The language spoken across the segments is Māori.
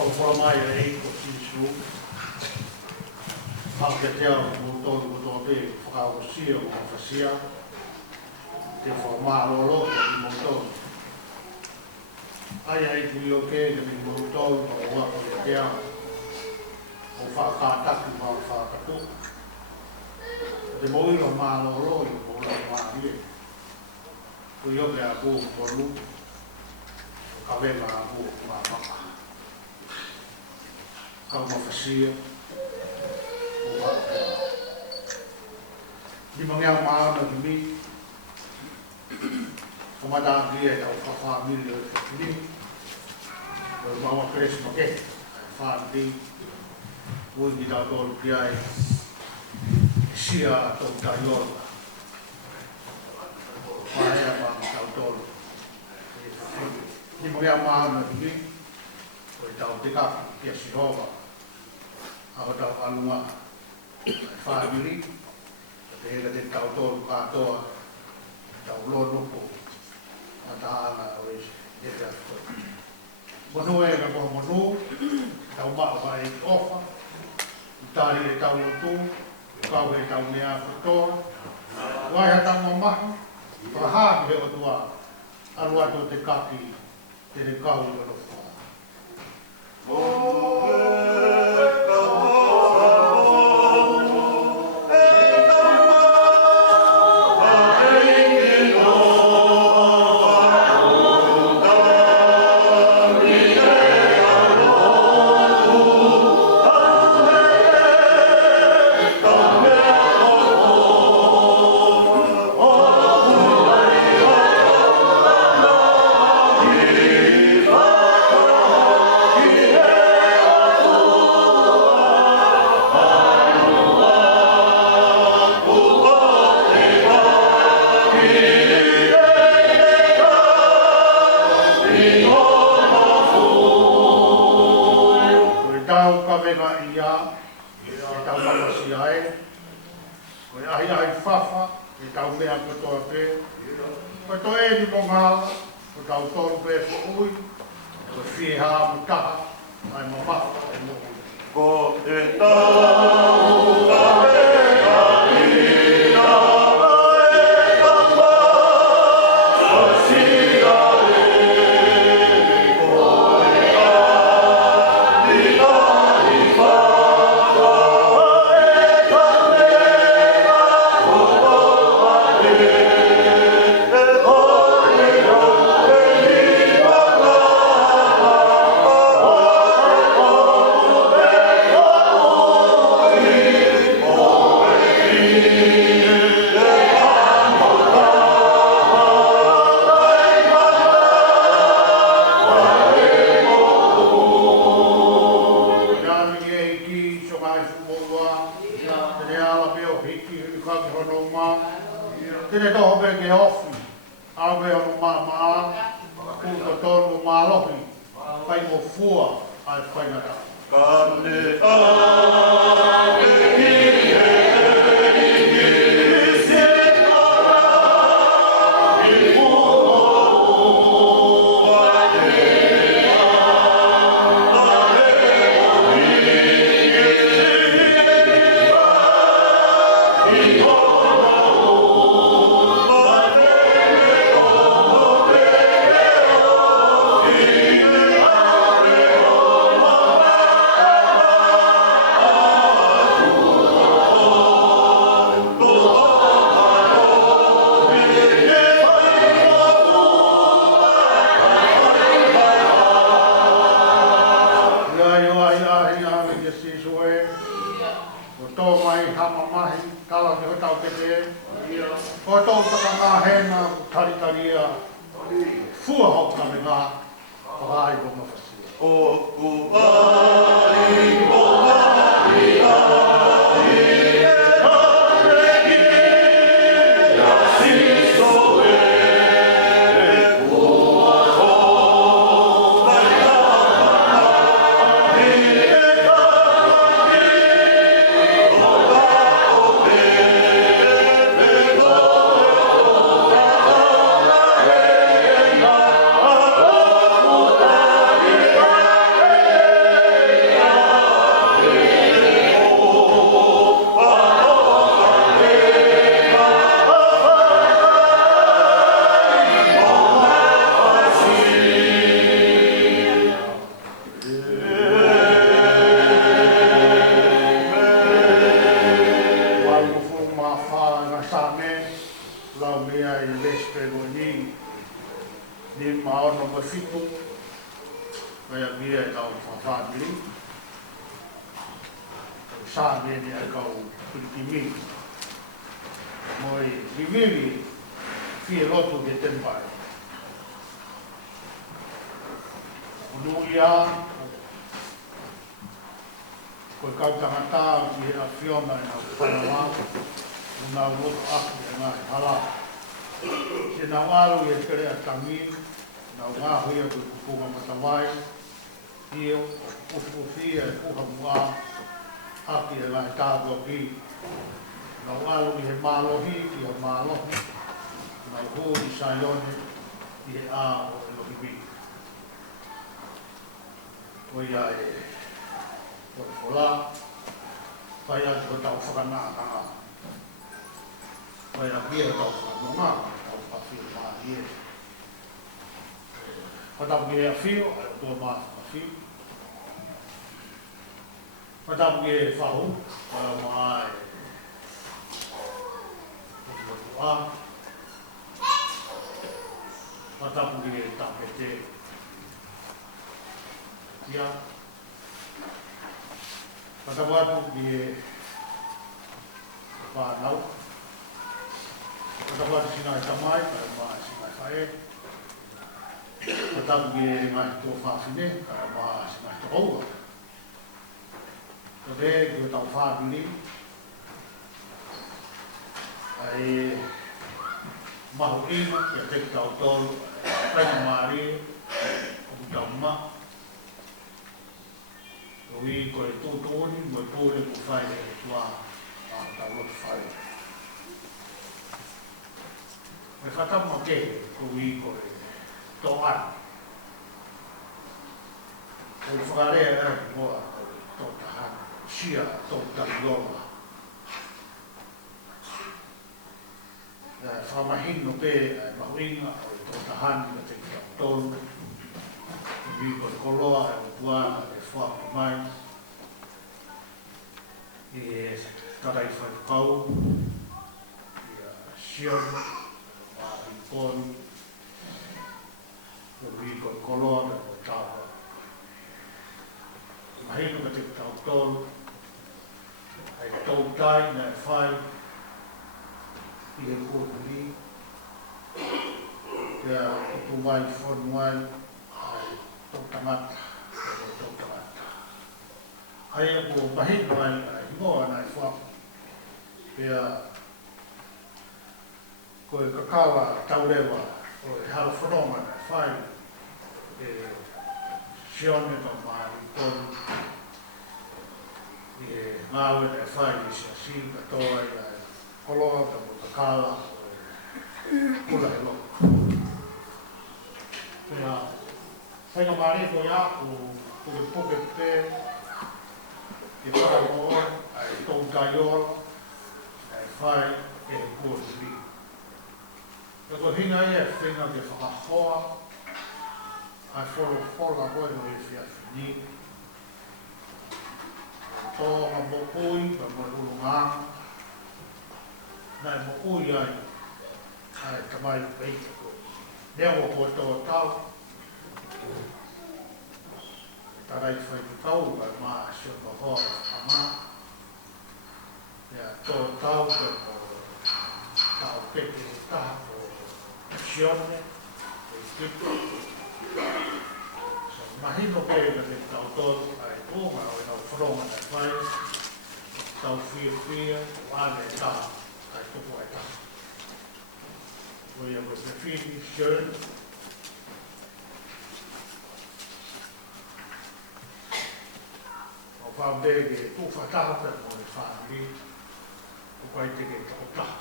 Por mai ai ko tisu. Ake te au mo te whakaosia o whasia. Te whamalo ki mo ai kui o ke te mo o wako te au. O whakataki ma whakatu. Te moiro malo i mo la marie. Kui o ke a ko polu. Kawela a ko ma papa. Kau mawhasia. O wako. Di mangea maana ki mi. Kamada dia au whawhamiri o te kini. O maua kres make. Whandi. Ui ki tau tolu ki ai. Sia tau taiola. Whaea ma tau tolu. Di mangea maana ki mi. O tau te kapi ki a Sihova. Ako tau alunga. Whamiri. Te hera te tau tolu katoa. Tau lonuko. Mataana o isi. Ete ato. Manu e ka koha manu. Tau maa vai ofa. Tari e tau lotu. Kau e tau mea kotoa. Wai hata mamahu. Whaha ki he o tua. Aru ato te kaki. Te re kau i loto wha. tau whawhātiri. Tau sāne ni ai kau Pilipimi. Moi Riviri fie lotu ke tempai. Unuia, koe kau tangata ki he a Fiona i nau Panawa, una ulotu aki e ngā he hala. Se nau alu i e tere a tangi, nau ngā huia koe kupunga matawai, hio, o kupufi e puha mua, aki e ngā he tātua ki. Nau alu i he mālohi, ki he mālohi, nau hu i Saione, i he ā o e lohiwi. Koe ia e koe whola, whai atu koe tau whakanātanga. Whai a kia tau whakanonga, tau pawhio māhi e. Whatapu ki e a whio, ai o tua mātu a whio. Whatapu ki e whahu, whai o maa e a. Whatapu ki e tapete. Ia. Whatapu atu ki e whanau. Whatapu atu singa e tamai, kai maa e singa e whae. Whatapu ki e ngai tō whawhine, kai maa e singa e tokoua. Ko te, ki e tau whāpini. Ai mahu ina, ki a teki tau tolu, whainga maari, o tau maa. Koe koe tūtōni, koe pōre ko whae e tua a tau lotu whae. Koe whatamu a kehe, koe koe tō atu. Koe whakarea e raki moa koe tō tahana, sia tō takirola. Whamahino pē mahuinga o tō tahana ka te kia tōru. Koe koe koloa e o tuana e whaku mai. I tarai whai kau. I Sion, Wāhi Pōru. Koe koe koloa e o tāua. Mahino ka te tau tōru. Ai tau tai na e whai. I e kōpuri. Kia utu mai whonu mai. Ai tau tangata. Tau tangata. Ai e ko mahino ai hingoa nai whaku. Kia koe kakala taurewa. Koe hara whanonga nai whai. E Sione tau Māori Pōru. E ngāwe nai whai i sia singa toa i ai koloa ka mo kakala. Kula e loko. Kia whainga Māori koe a ko poke pē. Ke whai moa ai tau taiola. Ai whai e kōturi. Ka ko hinga ia whenga ke whakahoa. Ai whola koe no e whia whini. Tōnga mokoi, ka mo urunga. Nai mokoi ai. Ai tamai peita koe. Nea mo koe tō tau. Tarai whai ki tau, kai maa sio ka hoa ama. Ia tō tau ke mo tau peke e taha ko Sione, e tipu. So mahino pe ka te tau tōru ai tōnga o inau wharonga nai whai. Tau whia, wāne e taha, ai tupu ai taha. Ko ia ko te whini, Sione. Whambege tō whatahata mo e whāngi, o kai te ke tō taha.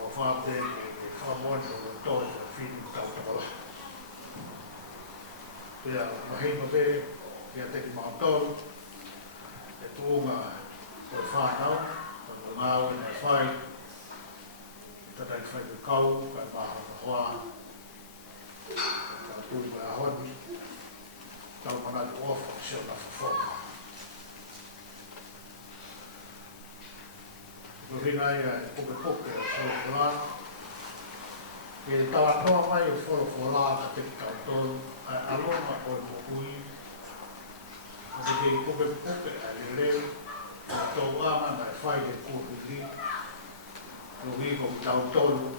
O whambege e whamoani o tōi a whini tau takala. Pea mahino pe, pea teki mātou, e tōnga o whānau, o ngāwe nei whai, tatai whai te kau, kai māhana hoa, kai tūnga a honi, tau manai ofa o seo na whawhauka. Ko hinga ia e poke poke o tau kura. e tawa toa mai e wholofola ka te kautoro aloma o e mokui o te kei puke puke a le leu o tau ama na e whai e kūpili o hiko kautoro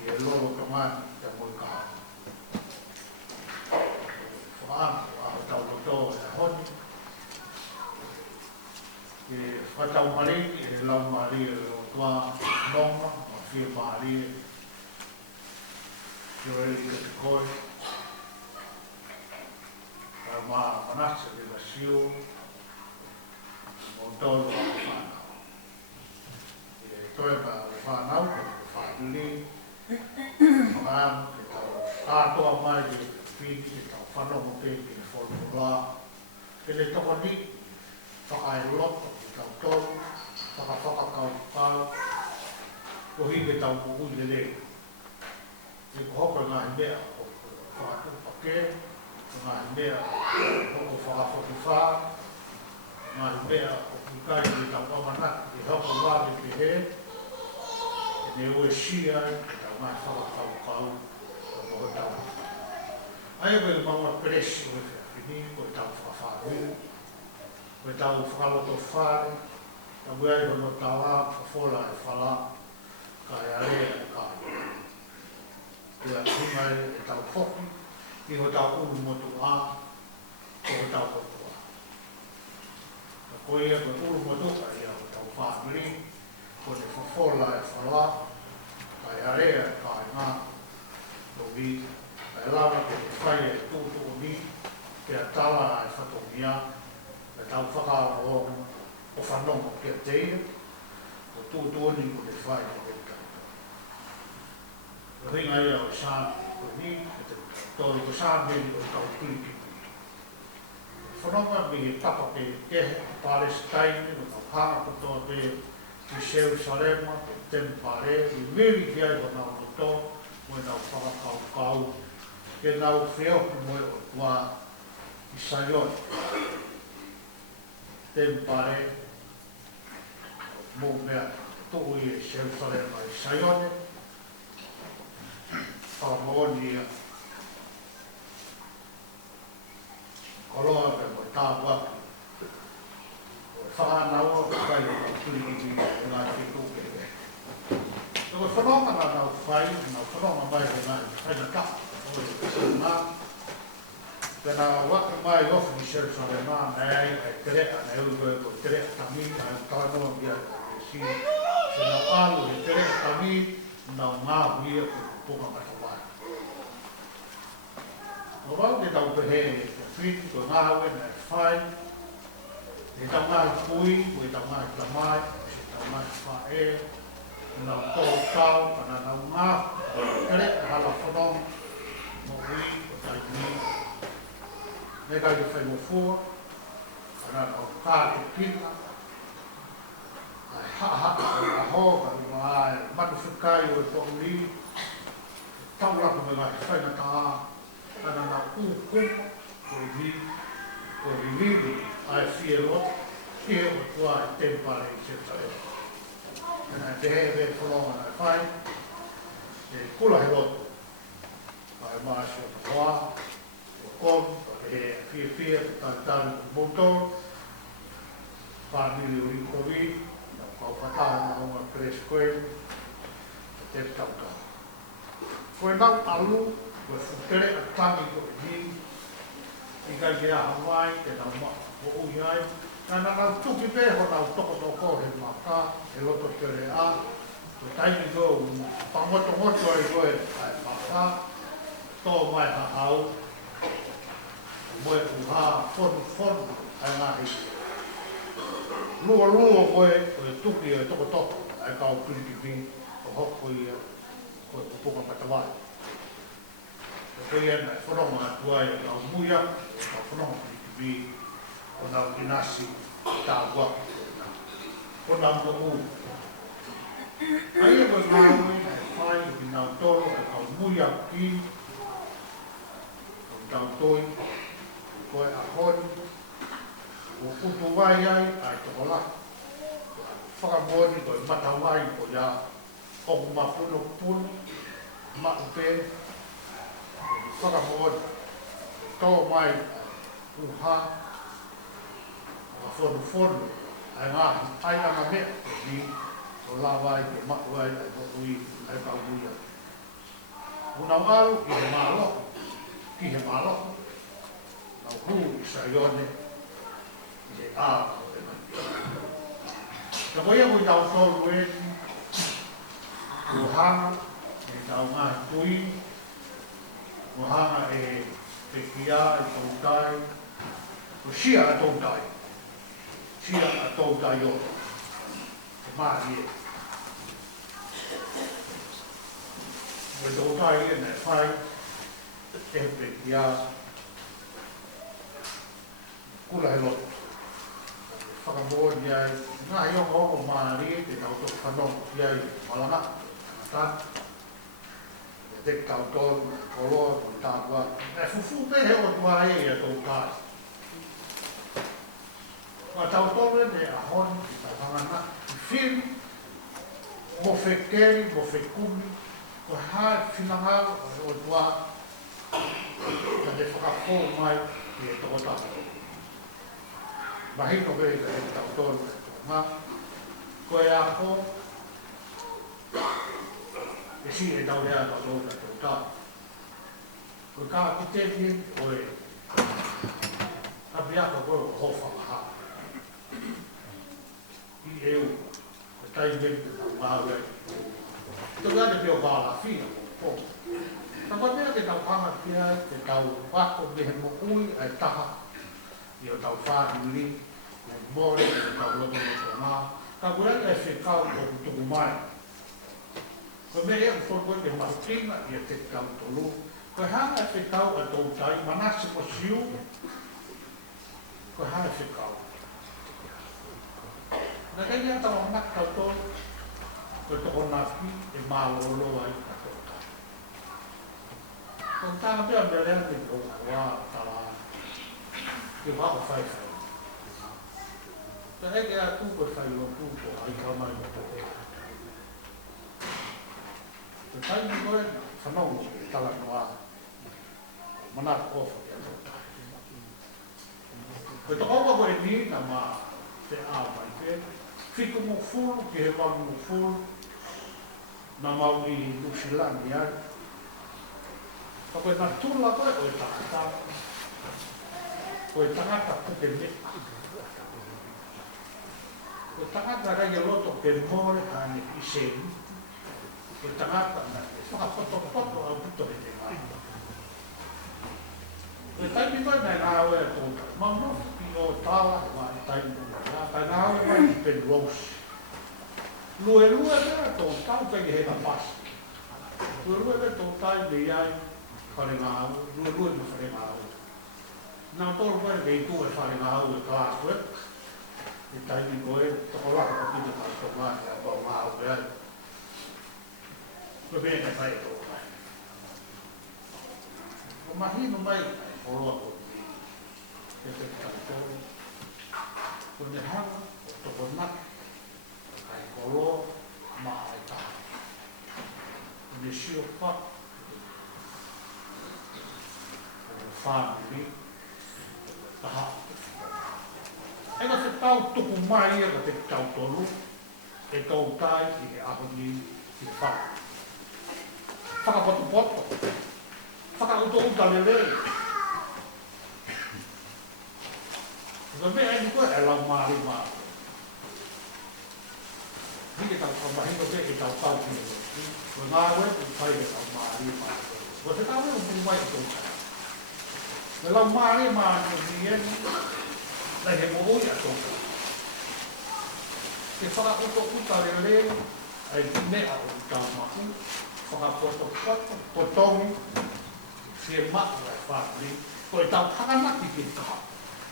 i e lolo kamani te moi kaha whaama o a tau loto e honi e whatau mariki e lau maria o tua nonga o whia maria You're ready to go. Ma manasa de la siu, o tolo o whanau. E toi ma o whanau, o whanuli, whanau, e tau kātoa mai de whiti, e tau whanau mo te ki e wholumula. E le toko ni, whakai loko, e tau tolu, whakawhakakau kau, o hike tau kuku le le. E hoka ngā mea o whakatu pake, ngā mea o whakafoki whā, ngā mea o kukai i tau amanaki, e hoka wāre te he, e ne ue sia, e tau ngā whakakau kau, o moho tau. Ai koe maua peresi o e whiawhini, o e tau whakawhāru, o e tau whakaloto whāre, ta muai no tau a whawhola e whala, ka e area e kai. Te a hungai e tau whoki, i ho tau uru motu a, o ho tau motu a. Ka koe e koe uru motu a i au tau whāmiri, ko te whawhola e whala, ka e area e kai ngā, o vi, ka e lawa ke te whai e tūtu o ni, ke a tala e whatomia, e tau whakao o whanonga ke a teia, o tūtu o ni ko te whai o te o ringa ia o sā o ni, tōri ko sā meri o tau kuriki. Whanonga mi he tapa pe kehe, Palestine, o tau hanga kotoa pe ki Seu Sarema, pe Tempare, i meri ki ai o nau noto, mo e nau whakakau kau, ke nau whioku mo e o tua i Saione. Tempare, mo mea tuku i Seu Sarema i Saione, whakamonia koroa pe mo tāpaki o whānaua o kai o turiki o ngā tiku ke re. Tō e whanonga nā nau whai, nau whanonga mai o ngā whaina ka o e ngā. Pena waka mai ofu ni Seu Sarema nei e terea, nei uru e ko terea tami, nei tānoa mia e si, se nau alu e terea tami, nau ngā huia ko puka mata. O wau te tau pehe te whiti, ko ngā ue na e whai, te tau ngā pui, ko e tau ngā tamai, se tau ngā whae, nau tō tau, ana nau ngā, kere, hala whanong, mo hui, o tai ni, ne kai te whai mo fua, ana nau kā te pina, ai ha, a ho, ka rima ai, matu whikai o e whauri, tau rapa me ngai whaina tā, ana na uku o vi o viviri ai fiero e o tua tempare i Seu Sarema. Ana te he whanonga na whai, e kula he loto, ai maasi o te hoa, o kon, o te he fia, te tātari o motor, whanili o rikovi, na kau pataha na unga kres koe, te tautau. Koe nau alu, ko futere a tangi ko e ni, i kai ke a Hawaii, te nau maa o ui ai, na nau tuki pe ho nau toko toko he maka, he loto tere a, ko taimi ko pangoto ngoto ai koe ai maka, tō mai ha au, moe uha, fonu, ai ngā hiki. Lua koe, ko e tuki e toko toko, ai kau pirikipi, o hoko ia, ko e puka matawai. Koe ena e whanonga atua e nau muia, o nau whanonga pirikipi, o nau inasi, tā waku, o nau mo u. Ai e koe ngā ui, e whai, i nau toro, e nau muia ki, o nau toi, koe a honi, o putu wai ai, ai toko la. Whakamoni, koe matawai, ko ia, o mafuno punu, Ma'upe, whakamoa, tō mai, uha, whakawhonu, ai ngā, ai anga mea, ni, o lawai, ke ma'uai, ai mokui, ai kaunuia. Una waru, ki he māloko, ki he māloko, nau hu, i saione, i he ā, o e mai. Ka koia mui tau tōru e, o hanga, e tau ngā tui, o hanga e kia, e tautai, o sia a tautai, sia a tautai o, e mahi e. O tautai e nei whai, e kia, kula he loto. Whakamori ai, ngā iongo o maari e te tau tō whanongo ki ai malanga, tā, e te tau tōru, koloa, o tātua, e fufu me he o tua e a tō tāi. Kua tau tōru e me a honi, ki tau hangana, ki whiri, mo whekeri, mo whekumi, ko hae whinangau o tua, ka te whakakō mai ki e tō tātua. Mahino vei ka e tau tōru e tō ngā, ko e a kō, e si e tau rea tau tōru e tō tā. Ko kā ki te tien, o e, ka piaka koe o hofa maha. I e u, ko tai vei te tau ngāu e. Tō gane pio kāla whina, ko. Ka kwa mea ke tau panga kia, te tau wako me he mokui, ai taha, i o tau whāri uri, mōre, i tau loto ngā, ka kua e whekau o tuku mai. Ko me e o koe te marutinga i a te kau tolu, ko hanga e whekau a tō tai, manase ko siu, ko hanga e whekau. Nā kei a tau anak kau tolu, ko toko naki e mālolo ai a tō tai. Ko tāna pia me rea te tō kua tala, ki wako whaiwhai. Ka heke a tūko whai o tūko ai ka mai o tōko. Te taimi koe, whanongo ke tala noa, manaka kofa ki a tōtai. Koe tō opa koe ni na mā te āwai te, whiko mō fulu ki he wangu mō fulu, na mau i Nusilani ai. Ka koe nā tūla koe o e tākataka, koe tangata puke mea. Ko tangata rai a loto ke mōre ane i sēni. Ko tangata na te whakapoto au puto he te mai. Ko taimi koe nei ngā oe a tōtai. Mamno i o tāwa mai taimi koe. Kai ngā oe mai i Penrose. Lue mea tō tau pegi he ka pasi. Lue mea tō tai me iai whare ngā oe. Lue me whare ngā oe. Nā tōru koe me i tū e whare ngā oe kā koe. E taimi koe, toko laka ko tino mai tō mai, a kua ngā au ai. Koe mea nei mai tō mai. Ko mahino mai, ai horoa ko ni. Ke te kaitoro. Ko ne hanga, o toko naki. Kai horoa, maa ai taha. Ko ne sio wha. Ko ne whānuri. Taha. Ega te tau tuku mai e ka te tau tonu, e tau tai i he ahoni i wha. Whakapoto, whakauto lelei. Ka mea e ni koe e lau maari maari. Hike tau whamahino te e tau tau ki e. Ko ngā ue, e whai e tau maari maari. Ko te tau e o punu mai e tau tai. E lau maari maari ni e ni, nei he mohoi a tōka. Te whakapoto uta lelei, ai mea o tāmaku, whakapoto potongi, whie matu ai whāturi, ko e tau hakanaki ki kaha.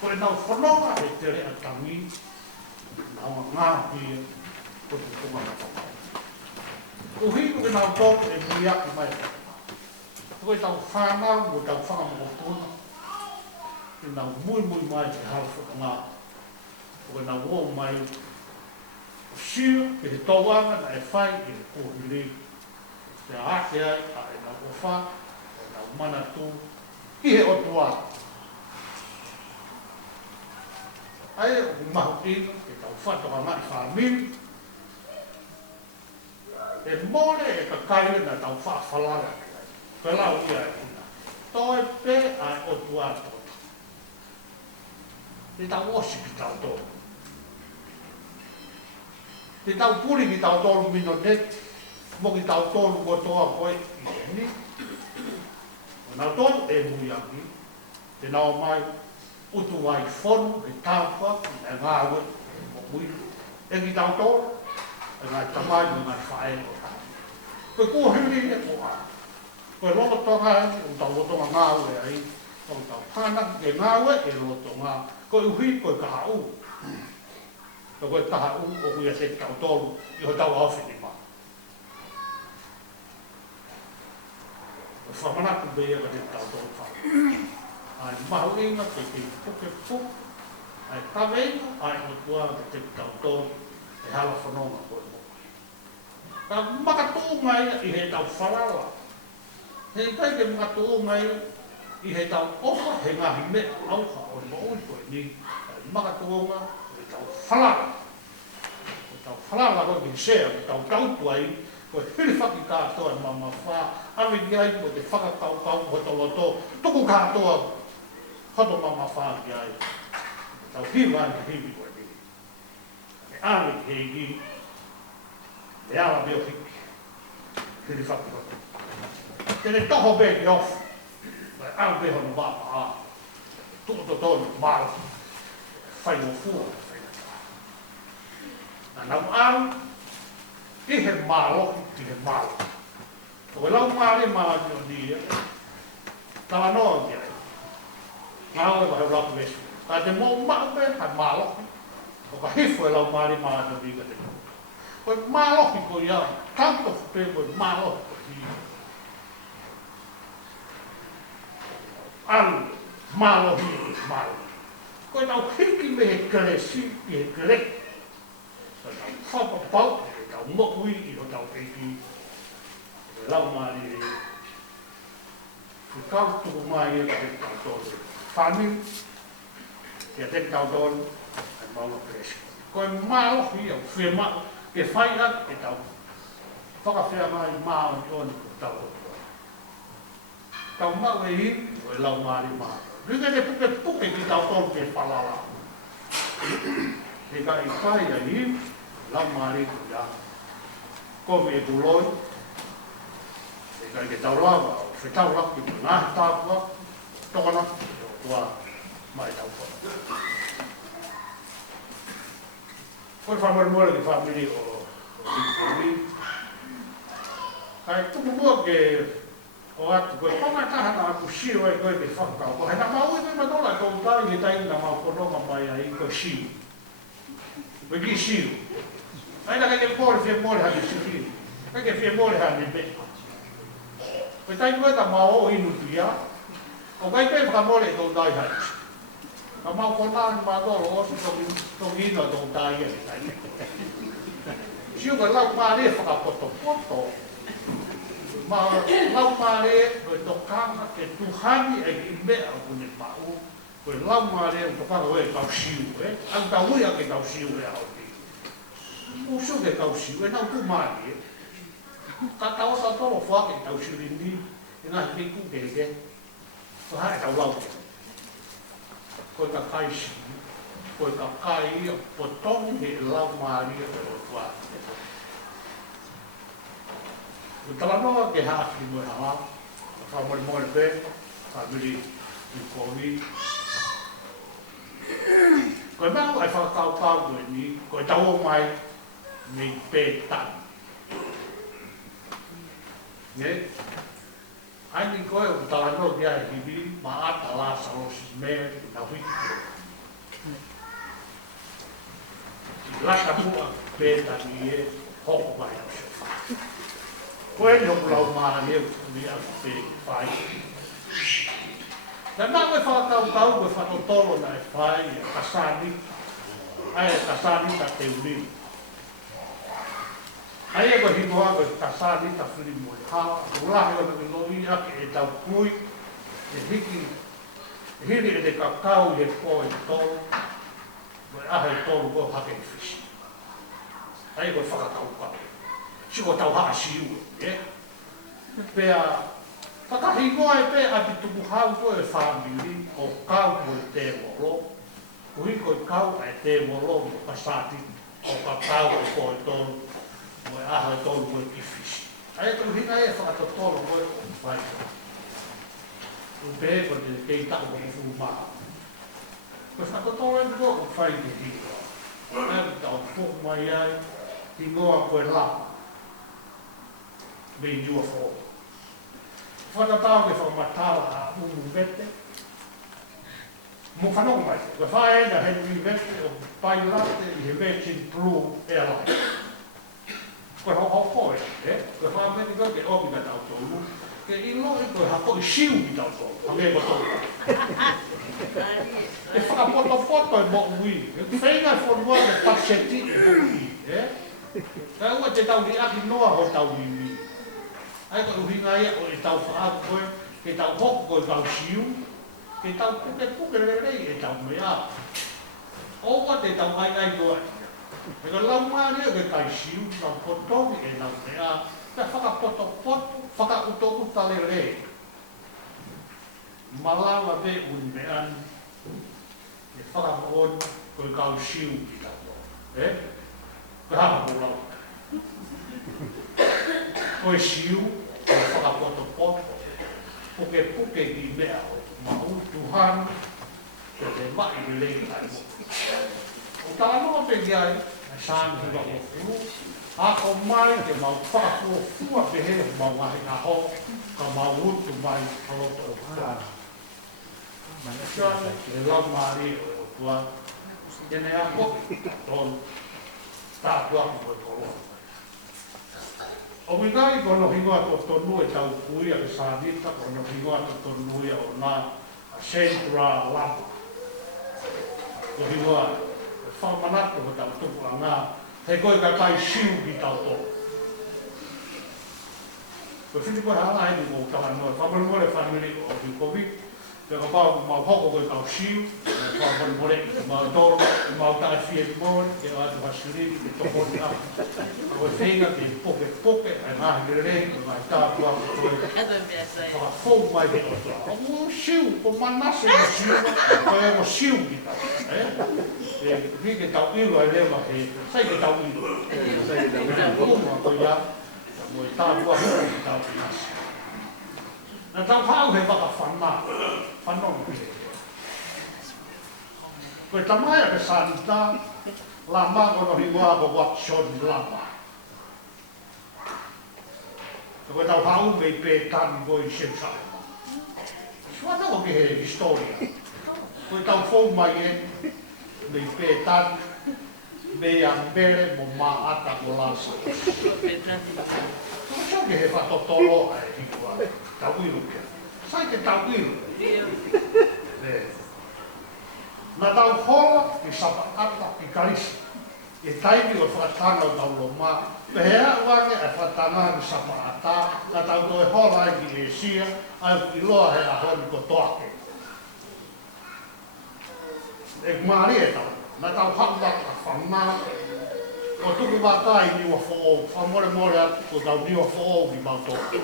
Ko e nau whanonga e te rea tangi, nau ngāhi, ko te tumanga whakau. Ko hinu e nau tōku e miaki mai whakau. Ko e tau whanau, mo tau whakamokotuna, e nau mui mai te harawhaka ngā. Ko e nau wō mai o siu, ke te tauanga na e whai e kōhiri. te ake ai, a e nau ofa, e nau mana tu, ki he o tua. Ai o mahu ino, e tau whatoka mai whamiri, e mole e ka kaile na tau whawhalala ki ai. Ka lau ia e una. Toi pe ai o tua tota. Te tau osi ki tau tō. Te tau puri ki tau tōru mino neti, mo ki tau tōru ko toa koe i e ni. O nau tōru e mui aki, te nao mai utu wai whonu e tāwha, e ngāwe, e mo mui. E ki tau tōru, e ngai tamai, e ngai whae o tā. Koe kua hiri e ko a. Koe lolo tonga e, o tau lotonga ngāwe ai, o tau pāna e ngāwe e lotonga. Koe uhi, koe kaha u. Koe kaha u, o kuia se tau tōru, i ho tau awhini ma. Koe whamanaku bea ka te tau tōru whau. Ai mahu inga te te puke puk, ai tawenga, ai o tua te tau tōru, e hala whanonga koe mo. Ka makatōnga ia i he tau whalala. Hei kai ke makatōnga ia i he tau oha, he ngahi me auha o ni maui koe ni. Ai makatōnga i tau whalala. O tau whalala koe ki sea, o tau tautua i, koe whiriwhaki kātoa i mama whā, awe ki ai ko te whakakau ho toloto, tuku kātoa, hoto mama whā ki ai. Tau hiwa ni hiwi koe ni. E awe ki hei ki, e ala meo hiki, whiriwhaki hoto. Tene toho be ki ofu, mai awe be hono mama a, tuku to tonu mara, whai o fua, na nau aru, i he mālohi, i he mālohi. Koe lau māre māni o nia, tawa noa ki ai. Ngāo e wahe rapu esu. Ka te mō maupe, hai mālohi. O ka hifo e lau māre māni o nia te mō. Koe mālohi ko ia, tanto fupe koe mālohi ko nia. Aru, mālohi e mālohi. Koe tau hiki me he keresi, i he kereki. Koe tau whapapau, tau mokui i ho tau peiki, e lau maari e. Ku kau tuku mai e ka te tau tōru. Whani, kia te tau tōru, e maua presi. Koe mālohi au whiamau, ke whaia e tau whakawhia mai māo i oni ko tau tōru. Tau mau e hi, o e lau maari māo. Rika te puke ki tau tōru ke whalala. Te ka i whaia hi, lau maari ko ia. Komi e tuloi, e kai ke taulawa, o whetau raki mo ngāhi tāpua, tokana, o tua mai taupua. Koe whamari mua ki whamiri o Rinkowi. Kai tuku mua ke o atu koe tonga tahana aku sio e koe ke whakau. Ko hei na mau e me matola kou tau i tai na mau kononga mai a i koe sio. Koe ki sio. Aina kai ke pōre whia mōre hane siki. Kai ke whia mōre hane me. Koe tai koe ta mao o inu pia. O kai pe whakamore tō tai hane. Ka mau konani mātoro o si tōngi ino tō tai hane tai. Sio ka lau māre whakapoto poto. Ma lau māre koe tō kanga ke tuhani e ki mea o kune pāu. Koe lau māre o tō kanga oe kau siu e. Ang tau uia ke kau siu e au. O sio ke kau siu, e nau tu maari e. Ka tau tau toro whake tau siu rinni, e ngā hiki ku keke. Ko hae tau lau ke. Koe ka kai siu, koe ka kai o potongi he lau maari e o tua. Ko tala noa ke hāki moe hawa, ka whamori moe pe, whamiri Rinkowi. Koe mau ai whakatau pāu koe ni, koe tau o mai, nei pētani. Ne? Ai ni koe o talano kia e hiwi, ma ata la sarosi mea ki na wiki. Ki laka mua pētani e hoko mai au se. Koe ni hoku lau maa e ui au pē whai. Na nā koe whakatau koe whatotolo na e whai e kasani. Ai e kasani ta te uri. Ai e ko himoa ko tasani ta fili mo ha o la he o no i ake e tau pui e hiri e te kakau he ko e tolu ko e ahe tolu ko hake i fisi ai ko whakatau ka si ko tau haka siu e pea whakahimoa e pe a ti tuku hau ko e whamiri o kau ko e te moro hui ko e kau e te moro mo pasati o kakau e ko e tolu mo e aha e tolu mo e kifisi. Ai tu hinga e whakatotolo mo e o whai. U pe ko te kei tako ko fu maa. Ko whakatotolo e ko o whai te hiko. Ai ku tau fōku mai ai, ki ngoa koe lapa. Me niua fōku. Whanatau ke whakamatala a umu vete. Mo whanau mai, ko whae na Henry Vete o pai late i he Virgin Blue Airline. Ko ho koe, ko wha meni koe ke oki ka tau tōru, ke i loi koe hako i siu ki tau tōru, hange ko tōru. Ke whakapoto e mo ui, ke whainga whanua ke paseti e mo ui, ka ua te tau ni aki noa ho tau ni ui. Ai koe uhinga ia o e tau whaaku koe, ke tau hoku koe kau siu, ke tau puke lerei e tau mea. Owa te tau ai koe. E ka lau maari e ke kai siu, tau potongi e nau mea, ka whakapoto, whakauto lerei. Malawa te uni mean, e whakapoon koe kau siu ki tau. Ka hapa lau. Koe siu, koe whakapoto, puke ki mea o. Mahu Tuhan ke te mai i lei ai mo. O tala noa pe giai, e sāngi hiwa o furu, a o mai te mau whakafua fua pe he mau ngahi a ho, ka mau utu mai haloto o fua. Siane, e lau maari o tua, e ne a koki, ton, tātua ki koe kolo. O mingai kono hingoa to tonu e tau kui a ke sānita, kono hingoa to tonu e o nā a Centra Lapa. Ko hingoa, e whamanako ko tau tupu a ngā, he koe ka tai siu ki tau tō. Ko whini koe hala e ni mō kaha noa, whamanore whanuri o Hikovi, te ka pāu mau hoko koe kau siu, e whamanore i mau tōro, i mau tai whie mōre, ke o atu hasiriri, ke tokoni a. Koe whenga te poke, e ngahi le rei, ko mai tāpua koe. Whakafou mai te otoa. O mō siu, ko manase mo siu, koe e mo siu ki tau. E ke tau iwa e lewa he, sai ke tau iwa. Sai ke tau iwa. Koe koe ia, mo e tāpua hoi ki tau nasi. Nā tau hau he whakawhanong ki he. Koe tamai ke sanita, la magono hingoa ko Watson Lama. Koe tau hau mei pē tani koe i Shensa. Suata o ke he historia. Koe tau fōu mai e, mei pē tani, mei ambere mo maata ko lasa. Koe tau ke he whatotolo a e hikua, tau iru ke. Sai ke tau iru. Nā tau hola ki sapakata ki karisi. E taimi o whakatanga o tau lo mā. Pehea wange e whakatanga ki sapakata. Nā tau koe hola e ki lesia. Ai ki loa he a honi ko toake. E maari e tau. Nā tau hakutaka whanā. O tuku wakai niwa who'o. Whamore more atu ko tau niwa who'o ki mau toake.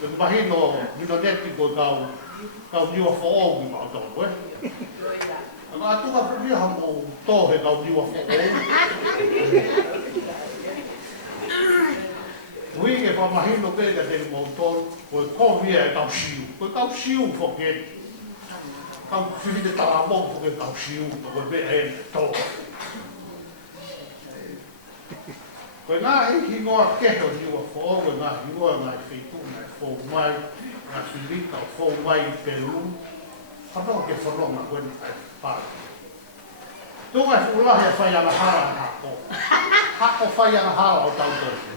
E mahino, mino neti ko kau niwa who'o ki mau toake. Ngā tuka pia hamo tohe kau niwa who'o. Ui ke whamahino pēka te mau toru, koe kōwia e kau siu. Koe kau siu whoke. Kau whiwhite tala mō whoke kau siu, koe pēka e tō. Koe ngā hiki ngoa keho niwa who'o, koe ngā hingoa ngā whitu, ngā whou mai, ngā whirika, whou mai i Peru. Whanau ke whanonga koe ni kai pāri. Tūnga e whulahi a whaianga hara a hako. Hako whaianga hara o tau tōku.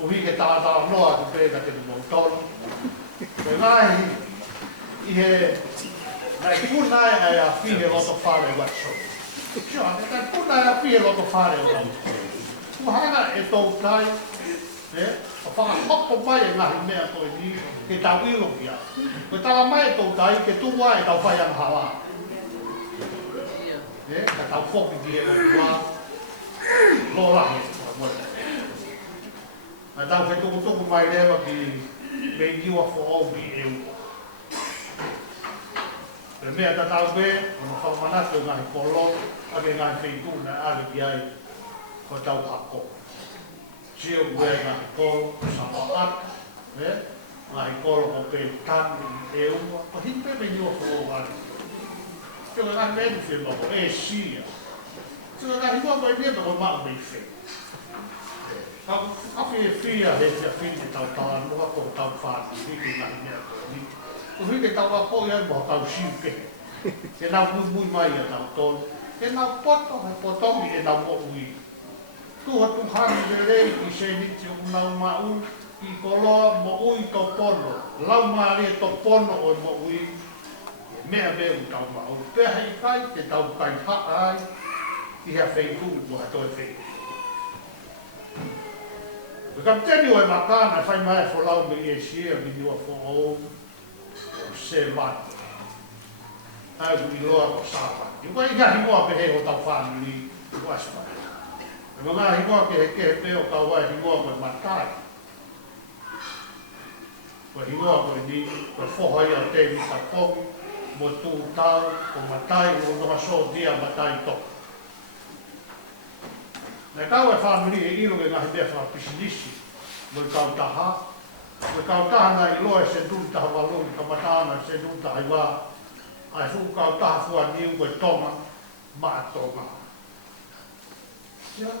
O hike tātara noa tu pēka te mō tōru. Koe ngāhi i he... Nai kūnai ai a whihe loto whare Watson. Sure, that put that up here like a fire. Kuhanga e tau tai, o whakahoko mai e ngahi mea koe ni, ke tau ilo kia. Koe tawa mai e tau tai, ke tua e tau whai ang hawa. Ka tau whoki ki e o tua, lo lahi. Nga tau whe tuku mai rewa ki me niwa fo au ki e ua. Pe mea ta tau pe, ono whakamanato ngahi polo, ake ngahi wheitu na ake ki ai, ko tau hako. Sio ue ngahi kolo, sama aka, ngahi kolo ko pe tani e ua, ko hipe me niwa fo au ani. Sio ngahi meni whi loko, e sia. Sio ngahi mua koe mea ko maa mei whi. Afi e whia he te whini tau tawa nuka ko tau whāti, hiki ngahi mea koe ni. Ko hiki tau wako iai mo tau siuke. Ke nau mui mai a tau tonu. Ke nau poto, he potomi e nau mo ui. Tuha tuhani de rei ki se hiti o nau mau, i koloa mo ui to pono. Lau maari e to pono o mo ui. Mea me u tau mau. Pea hei kai, te tau kai haa ai, i hea wheiku mo ha toi wheiku. Ka kapteni o e makana whai mai fo lau me e sia mi niwa fo o se mati. Ai ku i loa ko sāpa. I kwa i ngahi moa pe he o tau whānili i waspa. E mga hi moa ke he kehe pe o tau wai hi moa koe matai. Koe hi moa koe ni, koe whohai a te mi ka poki, mo tū tau, ko matai, o noha so dia matai toku. Nā kau e whāmiri e ilo ke ngahi mea whapisinisi, mo i kau taha. Mo i kau taha nā i loa e se tūtaha walungi, ka matāna se tūtaha i wā. Ai fu kau taha fua niu koe tonga, maa tonga. Ia,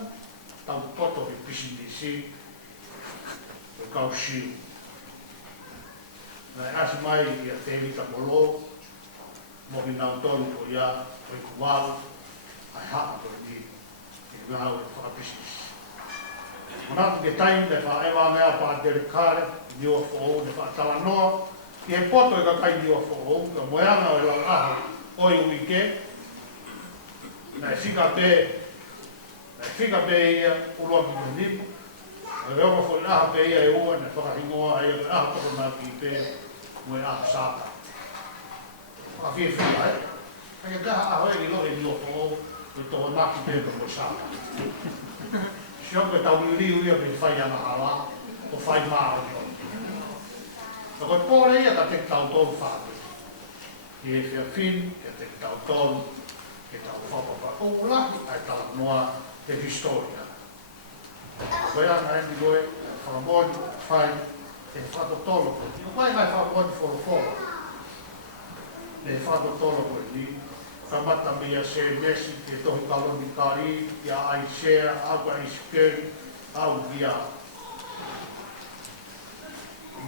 tau poto i pisinisi, koe kau siu. Nā e asi mai i a te hita molo, mo mi nau tonu ko ia, koe kuwalu, ai haa koe ni. Ngā ue whakapisis. Manatu ke taim ne wha ewa mea pā tere kāre, niwa who'ou ne wha tala noa, ki he poto e ka kai niwa who'ou, ka moeanga o lau aha, oi ui ke, na e whika pe ia, ulua ki me nipu, e reoma fo i aha pe ia e ua, ne whakahingoa e ia, aha toko nā ki pe, moe aha sāka. Whakawhia whia e, kaya taha aho e ki lohe niwa who'ou, e tō nāki pēka mo sāka. Siong koe tau riu ia me whai ana hawa, o whai maa o. Nā koe pōre ia ka te tau tōru whātu. I e whia whin, ke te tau tōru, ke tau whapapa ōla, ai tala noa te historia. Koe ana e ni koe, whakamoni, whai, te whato tōru koe. Io koe ngai whakamoni whoro. Ne whato tōru koe ni, kamata me a se mesi ke tohi kaloni kari, ia ai share, au ai skeri, au ia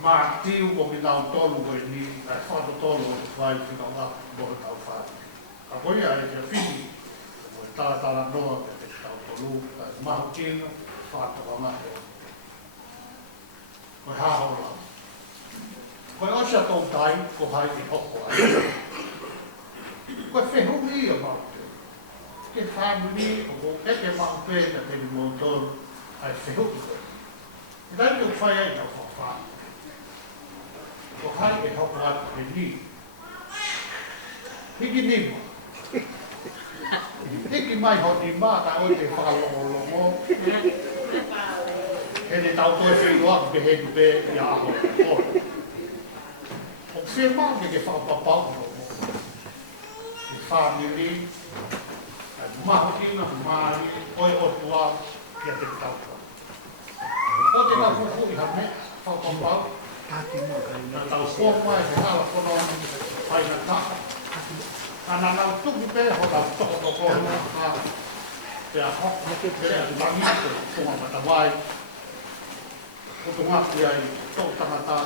mātiu ko mi nau tolu koe ni, ai whato tolu o te whai whina ngā mo he tau whai. Ka koe ia e te whini, mo e tala noa ke te tau tolu, kai mahu kina, whato ka ngate. Koe hāhora. Koe osia tō tai, ko hai te hoko ai. Koe whehungi ia maute. Ke whamuni o ko eke mau pēna te ni mōtoru ai whehungi koe. E tai o whai ai tau whawhani. Ko hai e hoko atu he ni. Hiki nima. Hiki mai honi mā ta oi te whakalongo. He ne tau toi whiru aku pe heku pe ia aho e kore. O whia mā ke whakapapau no. Family, mahukina, mari, oi otua, kia te tauta. O te tau fuku i hame, whakampau, na tau kōmai, he hala kono, ai na taka. Ana nau tuki pe, ho tau toko toko, pea hoko, pea mangito, tonga matawai, o tonga ki ai, tau tangata,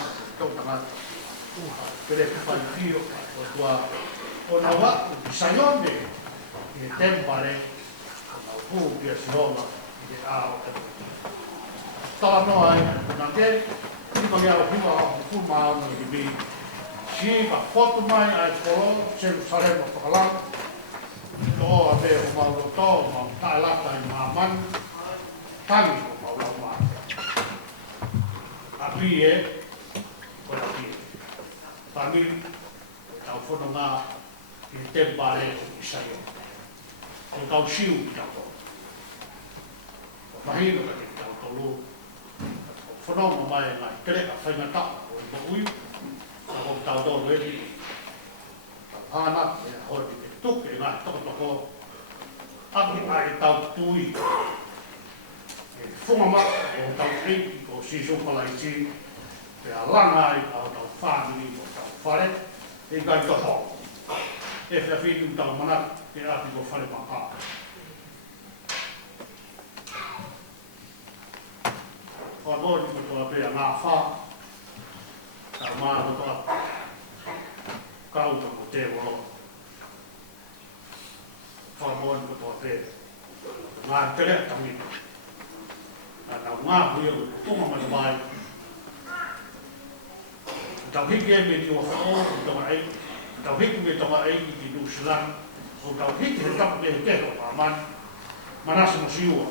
pere whai whio, o tua, o na wa sayone i tempare o na pu ki siona i ao te tala no ai na ke ni ko ia o hima o fu ma o ni bi si ka foto mai ai polo Jerusalem o kala Loa me o mauloto, ma tālata I māman, tangi o maulau māma. A pie, o la pie. Tangi, tau whono ngā, I te bare o Isaio. O tau siu I tau. O mahino ka te tau tolu. O whanonga mai ngai, tereka whaingata, o I maui, o tau tolu eri. Tau hana, e hoi te tuke, ngai, toko. Aki ai tau tui. E whungama, o tau eiki, o siso palaiti, te alanga I o tau whāmini, o tau whare, e kai toho. E whiawhinu tau mana, e ati ko whare maka. Whamori ko toa pēr ngā whā, tau maa ko toa kauta ko te waro. Whamori ko toa pēr ngā tere tamina. Nā ngā huia ko tunga mai mai. Tau hiki e me ti o whao, tau ai, tau hiki me tau ai I New Zealand, o tau hiki he tapu me he keho pa man, manasa mo siua.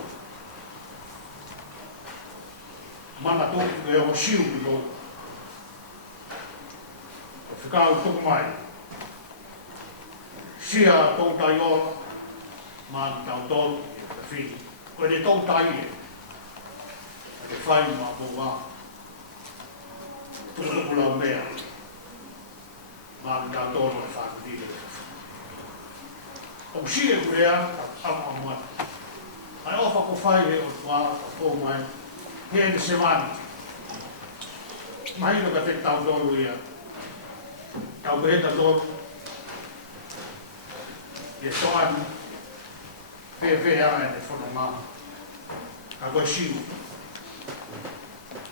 Mana tōku e o siu I lo. O whikau tuku mai. Sia tōtai o, man tau tōru e te whini. Ko e te tōtai e. E te whai ma mō wā. Tuku lau mea. Man tau tōru e whākutire. O sia kurea, ka ama mai. Ai ofa ko whai e o wā, ka tō mai. He te semani. Mahino ka te tau tōru ia. Tau reta tōru. E toani. Whewhea e te whono mā. Ka koe siu.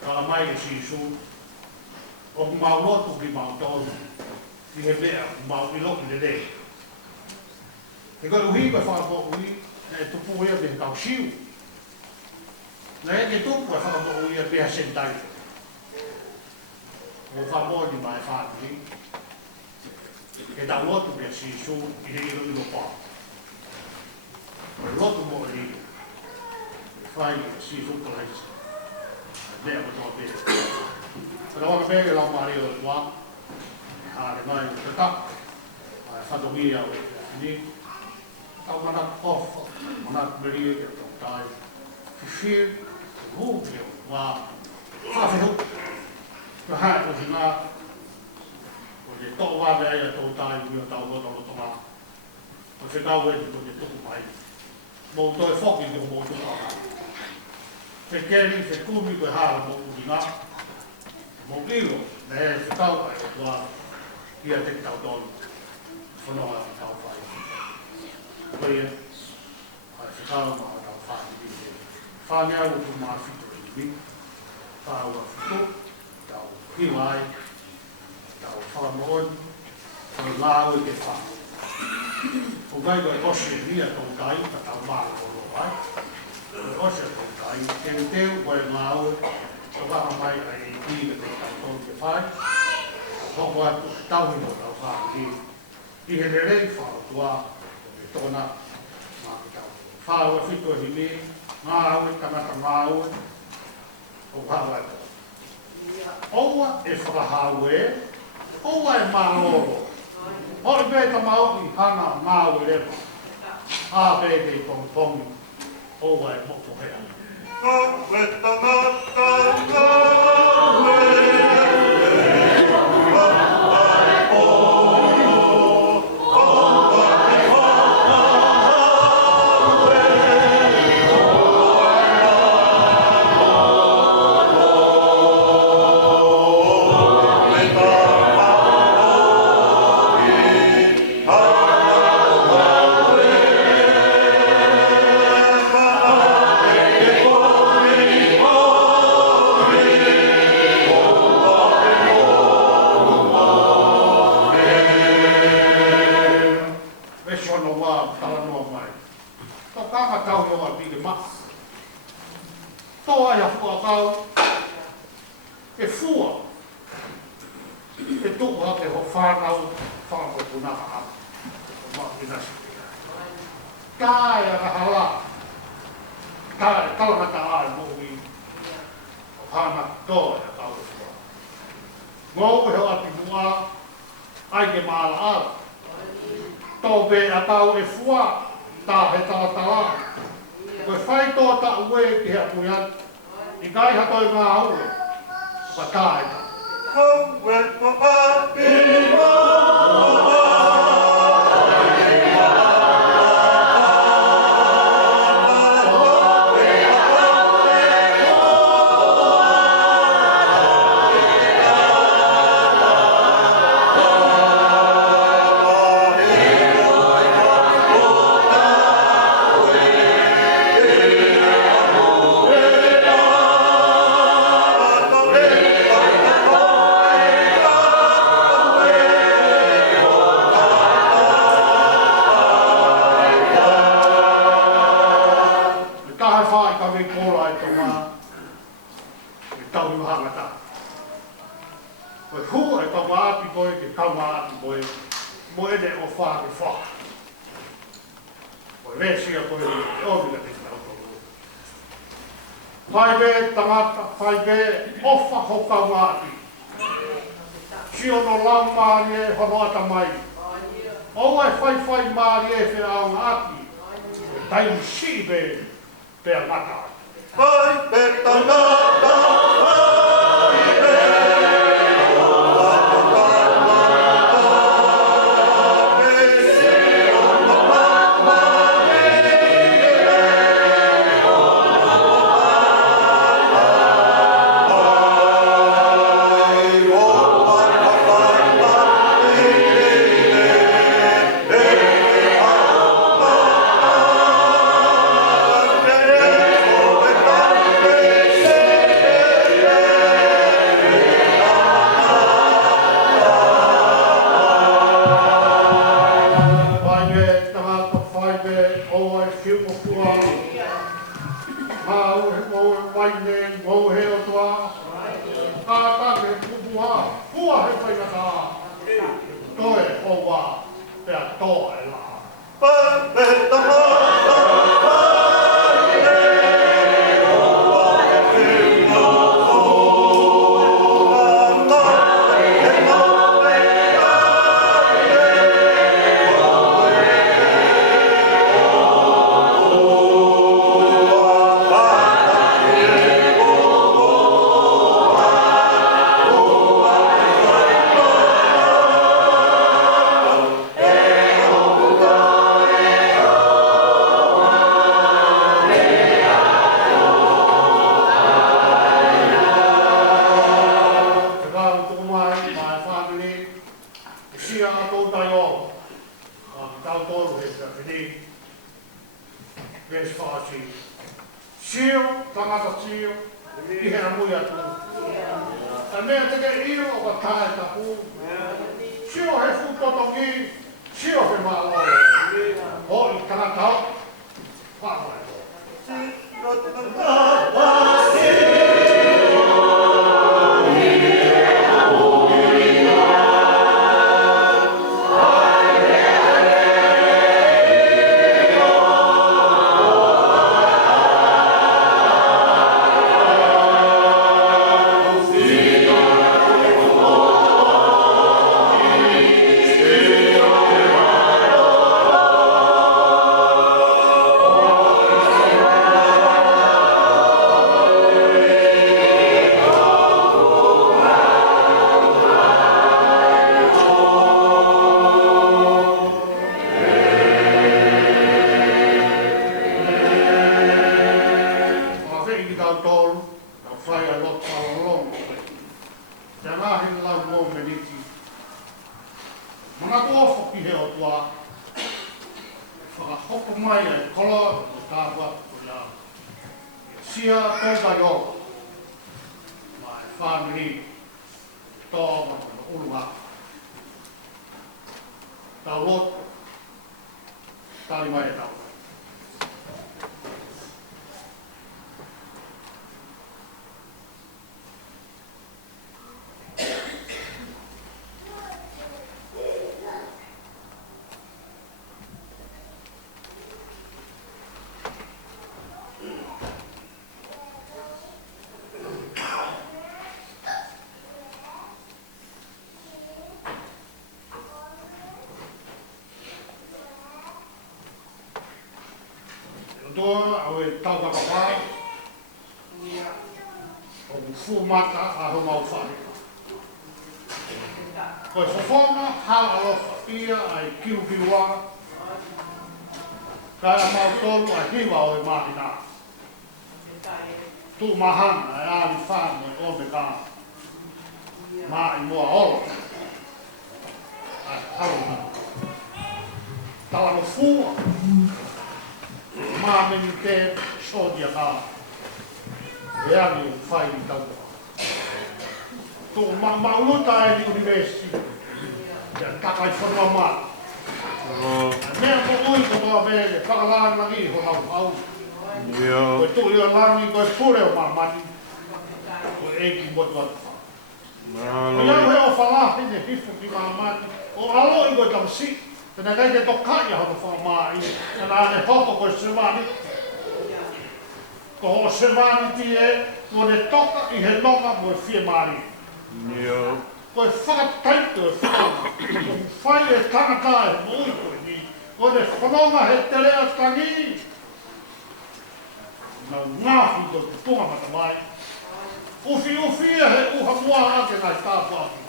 Ka mai e sisu. O ku mau lotu ki mau tōru. I he mea, ku mau I loki le le. He koe uhi koe whakapo ui. E tupu ea me kau siu. Na e ke tupu e whakapo ui e pēha sentai. O whamoni mai whāturi. Ke tau lotu me sisu I he ilo ilo pā. O lotu mo I whai e sisu kalaisi. Nea mo tō pēha. Pero waka pēke lau maari o tua. Hāre mai o te tak. Mai whatongia o te whini. Tau mana ofa. Mana meri e tō tai. Whiwhir. Hūpio, wā, whawhiru. Ka hae o hinga, o te tō wāwe ai a tō tai ui o tau roto ngā. O te tau e ko te tuku mai. Mō toi whoki te mō tuka ngā. Te keri, te kumi koe hāra mō ui ngā. Mō ilo, me he te tau ai o tua, ia te tau tonu. Whanoa te tau whai. Koe e, ai te tau mā tau whai. Whāngea o tu mā whito I mi, whāua whito, tau hiwai, tau whakamoi, tau lāu I te whā. O gai koe osi e ria tau kai, ka tau māra o lo ai. Koe osi e tau kai, teu teu koe lāu, o whaka mai ai I ki te tau tau te whai. Hoko atu tau hino tau whāki. I he rei whāu tua, o te tōna, mā ki tau. Whāua whito I mi, ngā aue, kamata ngā aue, o hawa e tō. Oua e whakahau e, oua e māloro. Hori pē ka mau I hana ngā aue rewa. Hā pē te tongi, oua e moko hea. Toa ia whakakau, e fua, e tuku hake ho whānau, whakapopunaka hapa, o mā pinasi. kaya rahala kaya kalangata ai mo wi o hana to e tau fua ngau he ati mua ai ke mala to be a tau e fua ta he tala tala ko fai to ta ue ki he puyan i kai ha to ngā au pa kai Come with my fai be ofa hoka wāti. Sio no lau māri e hono ata mai. O ai fai māri e whia au ngāti. Tai si be te amata. Fai be tanata, fai be toa au e tau ka whai. O fu mata a ho mau whai. Ko e whawhonga ha alofa ia ai kiu kiuanga. Kai a mau tolu a hiwa o e mahina. Tu mahana e ali whāne o me kā. Mai mua olo. Ai haruna. Tawa no fua. Mā meni te sodia kā. E ani whai ni tau. Tō mauluta e ni university. Ia takai whanua mā. Mea ko ui ko toa mele, whakalāna ngi ho nau au. Koe tū ia langi koe pure o mamani. Koe eiki motu atu wha. Ko iau he o whalahi ne hifu ki mamani. O alo i koe tamsi. Tēnā kei te tokai a hono whamai. Tēnā ne hoko koe semani. Ko ho semani ti e, ko ne toka i he noka mo e fie mari. Koe whakataito e whakama. Ko whai e tangata e mo ui koe ni. Ko ne whanonga he te rea tangi. Nau ngāwhi koe te tunga mata mai. Uwhi e he uha mua ake nai tāpāki.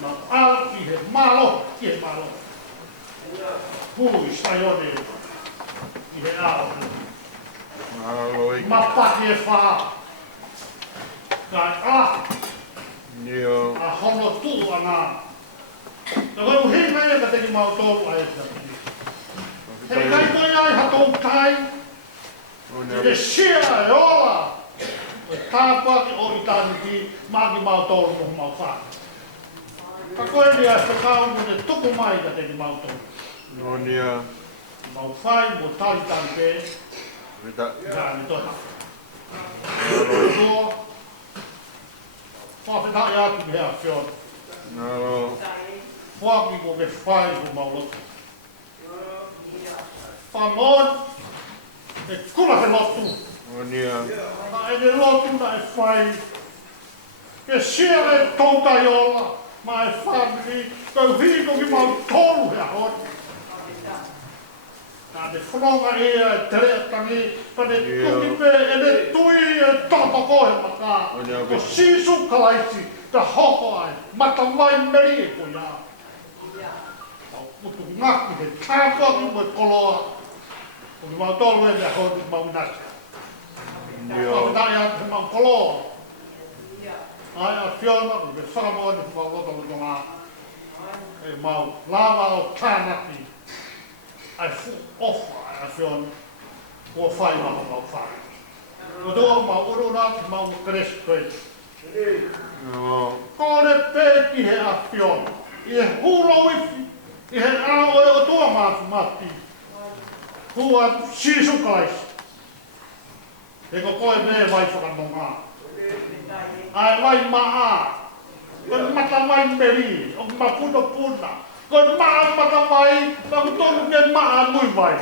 Nau alki he malo, ki he malo. Hui staione i he ao. Mapaki e wha. Kai a hono tū ana. Ka koe uhinga e ka teki mau tōru a e te. Hei kai koe ai hatou tai. Te sia e ola. E tāpaki o i tāni ki maki mau tōru mo mau wha. Ka koe ni a whakau mo te tuku mai ka teki mau tōru. Mau whai mo tali tali pe. Ka ni toha. Toa. Whawhetai atu mea whiona. Whaki mo me whai mo mau lotu. Whamon. E kura he lotu. Na e ne lotu na e whai. Ke sia e tautai ola. Ma e whamiri. Kau hiko ki mau tolu hea hori. Ka ne whanonga ea e tere tangi. Pa ne tuki pe e ne tui e tāpako he maka. Ko sisu kalaiti. Ka hoko ai. Mata mai meri e ko ia. Putu ngaki he tāpaki mo e koloa. Ko ki mau tolu e mea hori mau nasi. Whakatai atu he mau koloa. Ai a whiona, me whakamoa ni whakaloto o ngā. E mau lava o tānaki. Ai fu ofa ai a whiona. Kua whai maha mau whai. O toa mau uruna ki mau kresi koe. Kore pēki he a whiona. I he huro wifi. I he ao e o toa mātu mati. Kua sisu kalaisi. E ko koe me vai whakanonga. Ai vai maa. Koe mata mai meri. O mapuna puna. Koe maa mata mai. Ka kutonu ke maa mui vai.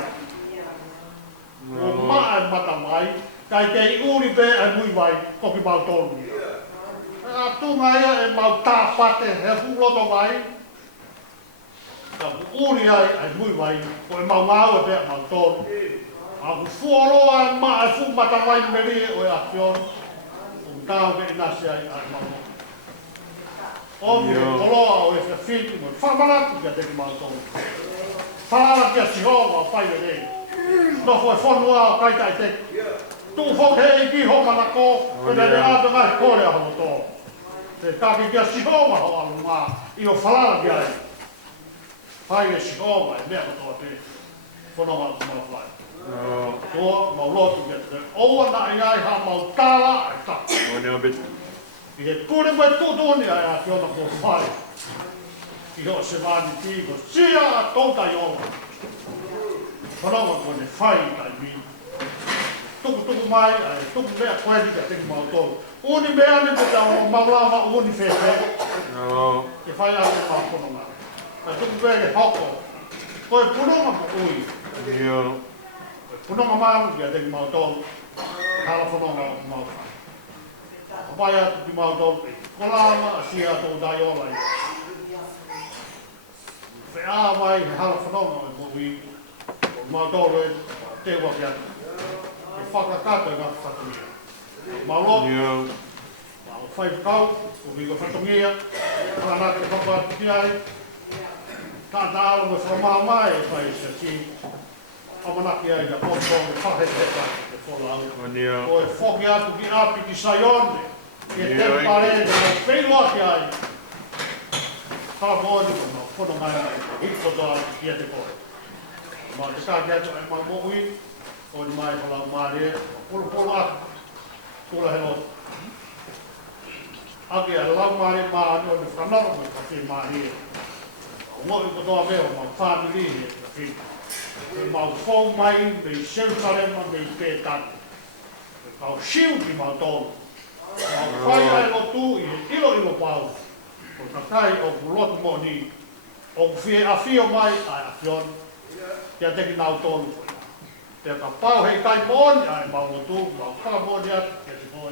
O maa mata mai. Kai kei uri pe ai mui vai. Koki mau tonu. A tunga ia e mau tāpate. He huloto vai. Ka uri ai mui vai. Koe mau ngau e pe mau tonu. A ku fuoloa e maa e fu mata mai meri o e a whiona. Tau ke inasi ai mau. O mi koloa o e whiawhiti mo. Whamaratu kia teki mau tonu. Whaara kia sihoa o whaile rei. Nofo e whanua o kaitai teki. Tu whok hei ki hoka na ko. E ne ata ngai kore a hono tō. Te kake kia sihoa ho alu ngā. I o whalara kia ai. Whai e sihoa e mea katoa te. Whanonga tu mau whai. Toa, mau lotu kia te. Oua na i ai ha mau tāla ai ta. I he kure mai tūtoni ai a whiona ko whai. I ho se vāni tīko. Sia a tōtai ola. Whanonga ko ne whai tai mi. Tuku mai ai, tuku mea koeni ka teki mau tōru. Uni mea ni peta o maulama uni whewhe. Ke whai ake mau punonga. Ka tuku mea ke hoko. Koe punonga mo ui. Punonga maru kia teki mau tōru. Hala whanonga o mau whai. Pai atu ki mau tōru. Ko lama a sia tō dai ola i. Whe āwai he hala whanonga o mo ui. Mau tōru e te wakia. E whakakato e ngā whatongia. Malo, mau whai kau, o migo whatongia, ana te whakatiki ai, tāta alo me whamaha mai e whai se ti, amanaki ai na popo me whahe te wholau. O e whoki atu ki api ki Saione, ki e te pare na whenua ki ai, Kāpōni ko no kono mai hiko toa ki te koe. Ma te kā ki atu e ma mohui, o ni mai whalau maare, polo atu, tūla he loto. Ake a lau maare maare o ni whanaro me ka whi maare. O ngoi ko toa meo ma whāmiri he ka whi. E mau whau mai, me Jerusalema, me Pētani. E kau siu ki mau tōru. Mau whai ai o tū i he ilo pau. O ka kai o kulotu mo ni, o ku a whio mai ai a whion, kia teki nau tonu. Te ka pau hei kai mōni ai mau o tū, mau kaka mōni atu, kia te koe.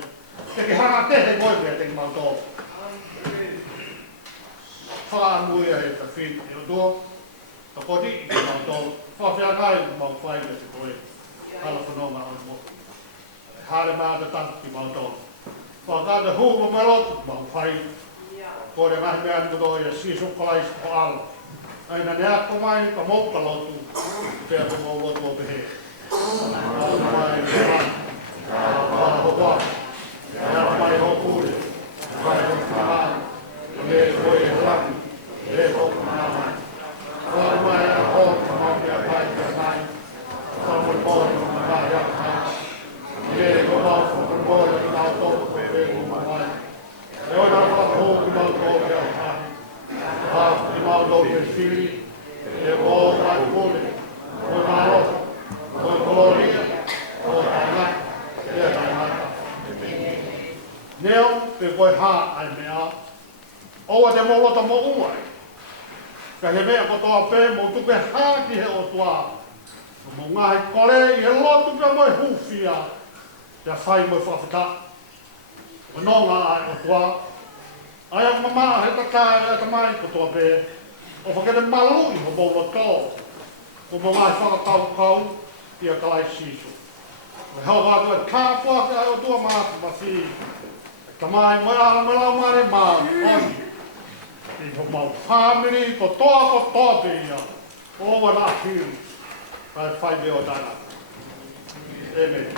Teki hanga tehe koe kia teki mau tōnu. Whaanui ai ka whin e o tō, ka koti i ki mau tōnu. Whawhia kai mau whai kia te koe, hala whanonga o mo. Hare maa te tangu ki mau tōnu. Whakata hūma melotu, mau whai. Kore ngahi mea ni koto ia siso kalais ko alo. Aina ne ako mai ka mauka lotu, pēa ko mau lotu o pehe. Ako mai ni mai, ako ho kwa, ako mai ho kure, mai ho kumahani, me koe e laki, e ho kumahani. Ako mai a ho kumahani a kai ka mai, ako mai mōni o kumahani a kai. Me ko mau ko mōni o nao tōku pe e kumahani. E oi nā whaka hō ki mau tō kia o kāhi. Hā ki mau tō kia whiri, e mō kai kōle, o nā roto, o koloria, o tānga, e tāngata. Neo, pe koe hā ai mea, oua te mōlota mō umai. Ka he mea kotoa pē, mō tuke hā ki he o tua. Mō ngahi kore, i he lotu kia moi hūwhia, kia whai moi whawhita. O nonga ai o tua. Ai a mama he takai e tamai ko toa pē. O whakete malui ho bōla tō. Ko mō ngai whakatau i a kalai siso. O hau gātu e kāpua ki ai o tua mātu mawhi. Tamai mai ala me lau mare māni. I ho mau whāmiri ko toa pē ia. O wana hiu. Kai whai beo tana. Amen.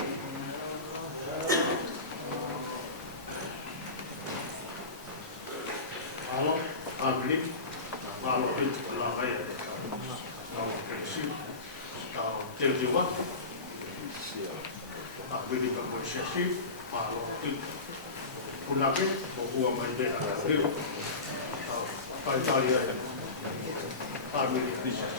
Alo, Angli, Malo Rit, La Raya, Tau Kensi, Tau Teljiwa, Angli ka Moe Sesi, Malo Rit, Punake, Mohua Maide Rio, Tau Paitaria, Family Christian,